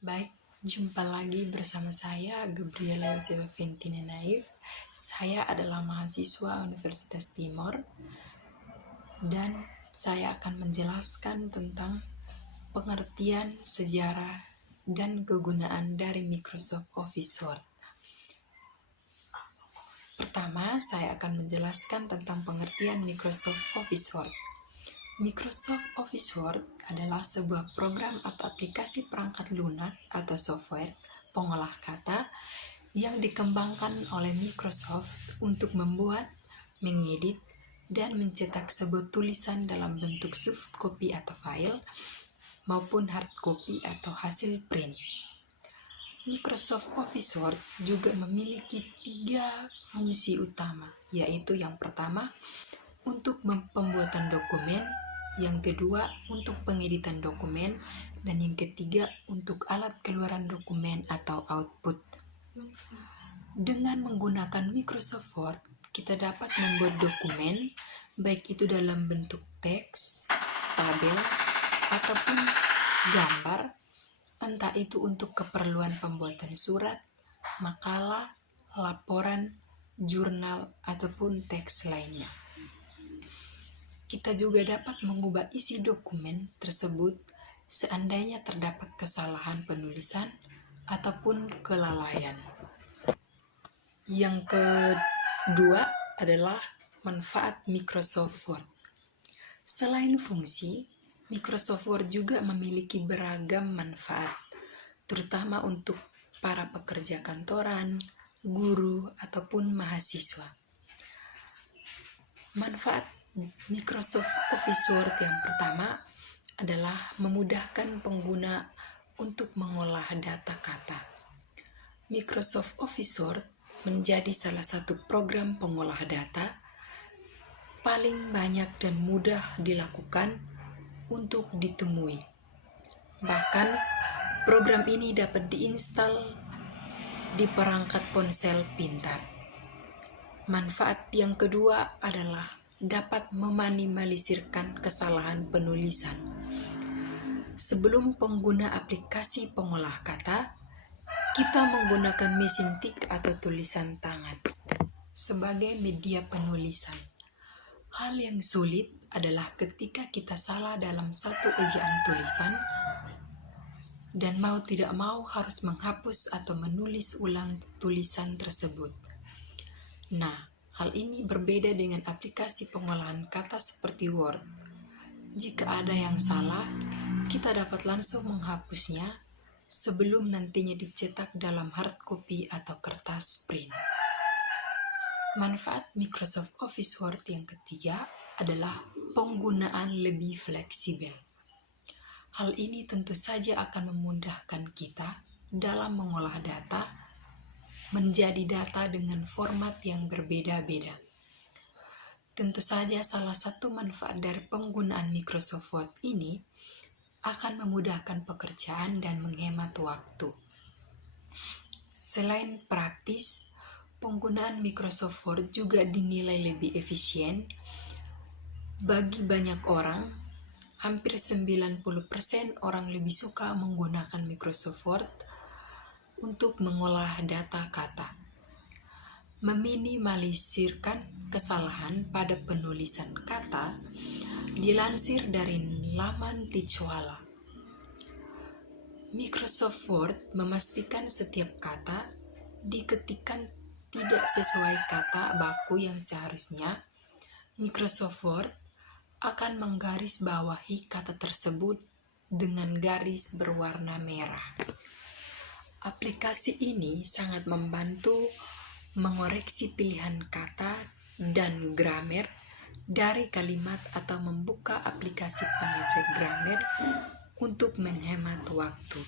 Baik, jumpa lagi bersama saya Gabriela Yosefa Ventina Naif. Saya adalah mahasiswa Universitas Timor dan saya akan menjelaskan tentang pengertian, sejarah, dan kegunaan dari Microsoft Office Word. Pertama, saya akan menjelaskan tentang pengertian Microsoft Office Word. Microsoft Office Word adalah sebuah program atau aplikasi perangkat lunak atau software pengolah kata yang dikembangkan oleh Microsoft untuk membuat, mengedit, dan mencetak sebuah tulisan dalam bentuk soft copy atau file maupun hard copy atau hasil print. Microsoft Office Word juga memiliki 3 fungsi utama, yaitu yang pertama untuk pembuatan dokumen, yang kedua untuk pengeditan dokumen, dan yang ketiga untuk alat keluaran dokumen atau output. Dengan menggunakan Microsoft Word, kita dapat membuat dokumen, baik itu dalam bentuk teks, tabel, ataupun gambar, entah itu untuk keperluan pembuatan surat, makalah, laporan, jurnal, ataupun teks lainnya. Kita juga dapat mengubah isi dokumen tersebut seandainya terdapat kesalahan penulisan ataupun kelalaian. Yang kedua adalah manfaat Microsoft Word. Selain fungsi, Microsoft Word juga memiliki beragam manfaat, terutama untuk para pekerja kantoran, guru, ataupun mahasiswa. Manfaat Microsoft Office Word yang pertama adalah memudahkan pengguna untuk mengolah data kata. Microsoft Office Word menjadi salah satu program pengolah data paling banyak dan mudah dilakukan untuk ditemui. Bahkan, program ini dapat diinstal di perangkat ponsel pintar. Manfaat yang kedua adalah dapat meminimalisirkan kesalahan penulisan. Sebelum pengguna aplikasi pengolah kata, kita menggunakan mesin tik atau tulisan tangan sebagai media penulisan. Hal yang sulit adalah ketika kita salah dalam satu ejaan tulisan dan mau tidak mau harus menghapus atau menulis ulang tulisan tersebut. Nah, hal ini berbeda dengan aplikasi pengolahan kata seperti Word. Jika ada yang salah, kita dapat langsung menghapusnya sebelum nantinya dicetak dalam hard copy atau kertas print. Manfaat Microsoft Office Word yang ketiga adalah penggunaan lebih fleksibel. Hal ini tentu saja akan memudahkan kita dalam mengolah data menjadi data dengan format yang berbeda-beda. Tentu saja salah satu manfaat dari penggunaan Microsoft Word ini akan memudahkan pekerjaan dan menghemat waktu. Selain praktis, penggunaan Microsoft Word juga dinilai lebih efisien. Bagi banyak orang, hampir 90% orang lebih suka menggunakan Microsoft Word untuk mengolah data kata. Meminimalisirkan kesalahan pada penulisan kata dilansir dari laman Tichwala. Microsoft Word memastikan setiap kata diketikkan tidak sesuai kata baku yang seharusnya. Microsoft Word akan menggarisbawahi kata tersebut dengan garis berwarna merah. Aplikasi ini sangat membantu mengoreksi pilihan kata dan grammar dari kalimat atau membuka aplikasi pengecek grammar untuk menghemat waktu.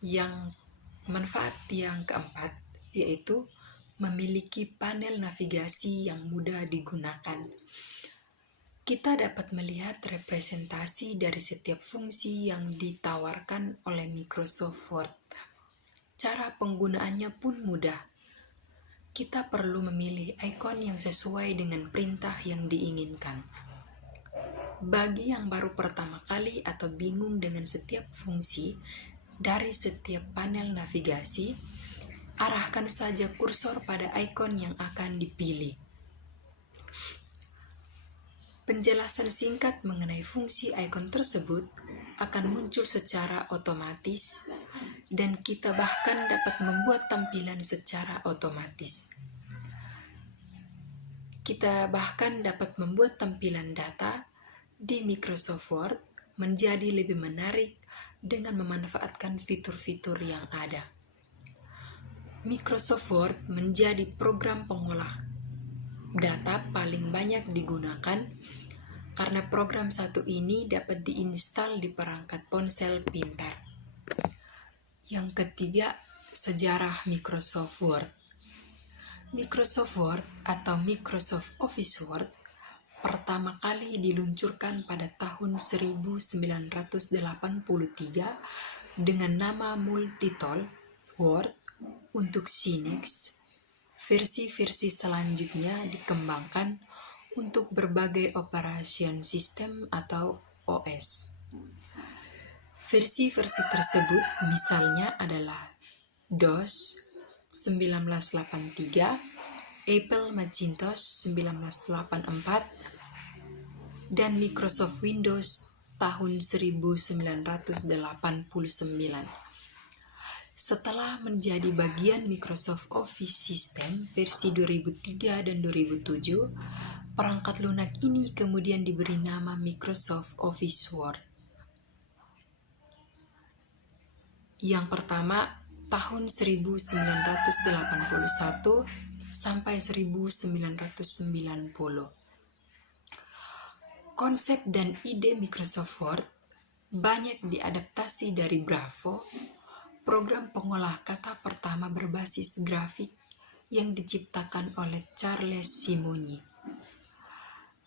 Yang manfaat yang keempat yaitu memiliki panel navigasi yang mudah digunakan. Kita dapat melihat representasi dari setiap fungsi yang ditawarkan oleh Microsoft Word. Cara penggunaannya pun mudah. Kita perlu memilih ikon yang sesuai dengan perintah yang diinginkan. Bagi yang baru pertama kali atau bingung dengan setiap fungsi, Dari setiap panel navigasi, arahkan saja kursor pada ikon yang akan dipilih. Penjelasan singkat mengenai fungsi ikon tersebut akan muncul secara otomatis, dan kita bahkan dapat membuat tampilan secara otomatis. Kita bahkan dapat membuat tampilan data di Microsoft Word menjadi lebih menarik dengan memanfaatkan fitur-fitur yang ada. Microsoft Word menjadi program pengolah data paling banyak digunakan karena program satu ini dapat diinstal di perangkat ponsel pintar. Yang ketiga, sejarah Microsoft Word. Microsoft Word atau Microsoft Office Word pertama kali diluncurkan pada tahun 1983 dengan nama Multitool Word untuk Linux. Versi-versi selanjutnya dikembangkan untuk berbagai operation system atau OS. Versi-versi tersebut misalnya adalah DOS 1983, Apple Macintosh 1984, dan Microsoft Windows tahun 1989. Setelah menjadi bagian Microsoft Office System versi 2003 dan 2007, perangkat lunak ini kemudian diberi nama Microsoft Office Word. Yang pertama, tahun 1981 sampai 1990. Konsep dan ide Microsoft Word banyak diadaptasi dari Bravo, program pengolah kata pertama berbasis grafik yang diciptakan oleh Charles Simonyi.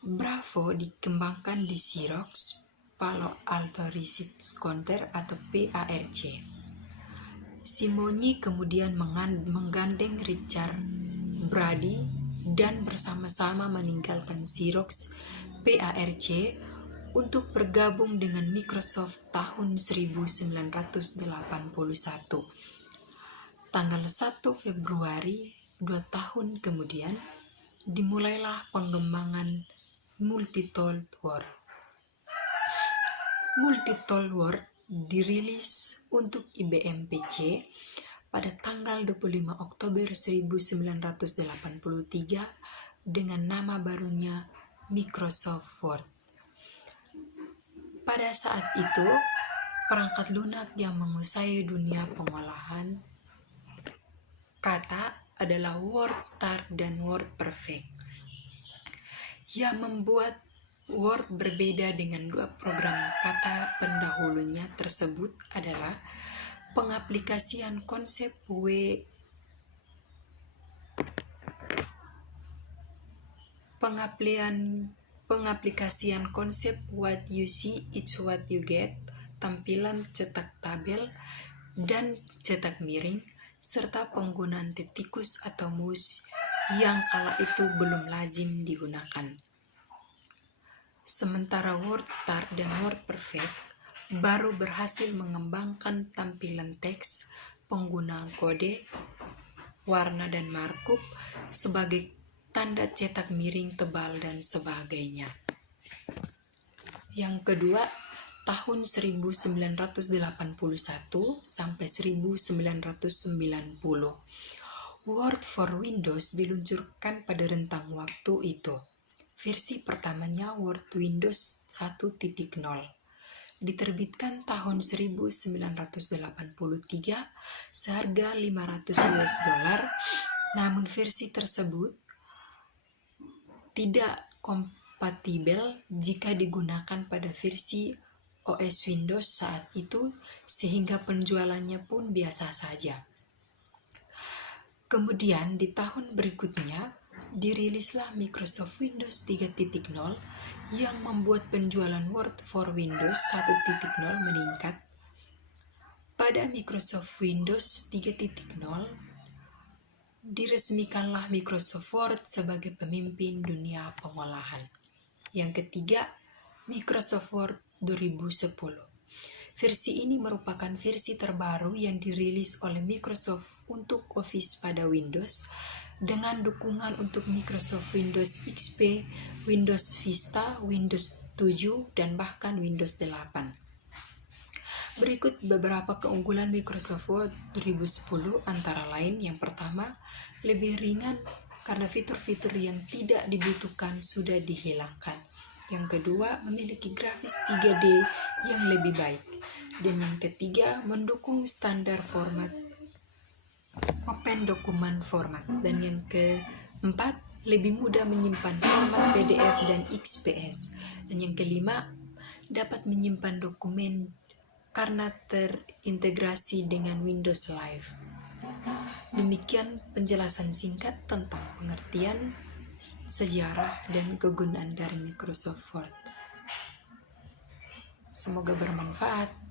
Bravo dikembangkan di Xerox Palo Alto Research Center atau PARC. Simonyi kemudian menggandeng Richard Brady dan bersama-sama meninggalkan Xerox PARC untuk bergabung dengan Microsoft tahun 1981. Tanggal 1 Februari 2 tahun kemudian, dimulailah pengembangan Multitool Word. Multitool Word dirilis untuk IBM PC pada tanggal 25 Oktober 1983 dengan nama barunya Microsoft Word. Pada saat itu, perangkat lunak yang menguasai dunia pengolahan kata adalah WordStar dan WordPerfect. Yang membuat Word berbeda dengan dua program kata pendahulunya tersebut adalah pengaplikasian konsep what you see it's what you get, tampilan cetak tabel dan cetak miring, serta penggunaan tikus atau mouse yang kala itu belum lazim digunakan. Sementara WordStar dan WordPerfect baru berhasil mengembangkan tampilan teks, penggunaan kode, warna dan markup sebagai tanda cetak miring tebal dan sebagainya. Yang kedua, tahun 1981 sampai 1990. Word for Windows diluncurkan pada rentang waktu itu. Versi pertamanya Word Windows 1.0 diterbitkan tahun 1983 seharga $500, namun versi tersebut tidak kompatibel jika digunakan pada versi OS Windows saat itu, sehingga penjualannya pun biasa saja. Kemudian di tahun berikutnya dirilislah Microsoft Windows 3.0 yang membuat penjualan Word for Windows 1.0 meningkat. Pada Microsoft Windows 3.0 diresmikanlah Microsoft Word sebagai pemimpin dunia pengolahan. Yang ketiga, Microsoft Word 2010. Versi ini merupakan versi terbaru yang dirilis oleh Microsoft untuk Office pada Windows dengan dukungan untuk Microsoft Windows XP, Windows Vista, Windows 7, dan bahkan Windows 8. Berikut beberapa keunggulan Microsoft Word 2010 antara lain. Yang pertama, lebih ringan karena fitur-fitur yang tidak dibutuhkan sudah dihilangkan. Yang kedua, memiliki grafis 3D yang lebih baik. Dan yang ketiga, mendukung standar format Open Document Format. Dan yang keempat, lebih mudah menyimpan format PDF dan XPS. Dan yang kelima, dapat menyimpan dokumen karena terintegrasi dengan Windows Live. Demikian penjelasan singkat tentang pengertian, sejarah, dan kegunaan dari Microsoft Word. Semoga bermanfaat.